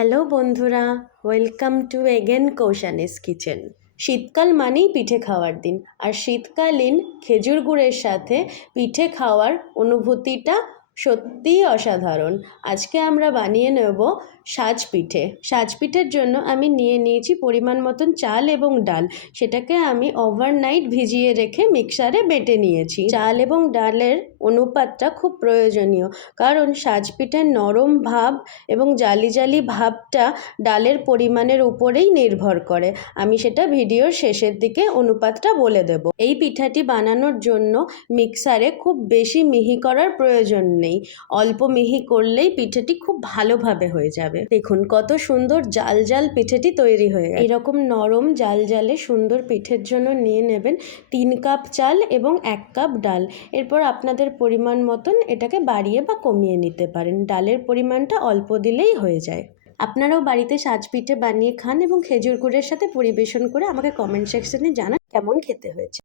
Hello বন্ধুরা, welcome to again কৌশানিস kitchen. শীতকাল মানেই পিঠে খাওয়ার দিন, আর শীতকালীন খেজুর গুড়ের সাথে পিঠে খাওয়ার অনুভূতিটা সত্যিই অসাধারণ। আজকে আমরা বানিয়ে নেব সাজপিঠে। সাজপিঠের জন্য আমি নিয়ে নিয়েছি পরিমাণ মতন চাল এবং ডাল। সেটাকে আমি ওভারনাইট ভিজিয়ে রেখে মিক্সারে বেটে নিয়েছি। চাল এবং ডালের অনুপাতটা খুব প্রয়োজনীয়, কারণ সাজপিঠের নরম ভাব এবং জালি জালি ভাবটা ডালের পরিমাণের উপরেই নির্ভর করে। আমি সেটা ভিডিওর শেষের দিকে অনুপাতটা বলে দেব। এই পিঠাটি বানানোর জন্য মিক্সারে খুব বেশি মিহি করার প্রয়োজন নেই, অল্প মিহি করলেই পিঠেটি খুব ভালোভাবে হয়ে যাবে। দেখুন কত সুন্দর জাল জাল পিঠেটি তৈরি হয়ে গেছে। এরকম নরম জাল জালে সুন্দর পিঠের জন্য নিয়ে নেবেন 3 কাপ চাল এবং 1 কাপ ডাল। এরপর আপনাদের পরিমাণ মতন এটাকে বাড়িয়ে বা কমিয়ে নিতে পারেন। ডালের পরিমাণটা অল্প দিলেই হয়ে যায়। আপনারাও বাড়িতে সাজপিঠে বানিয়ে খান এবং খেজুর গুড়ের সাথে পরিবেশন করে আমাকে কমেন্ট সেকশনে জানান কেমন খেতে হয়েছে।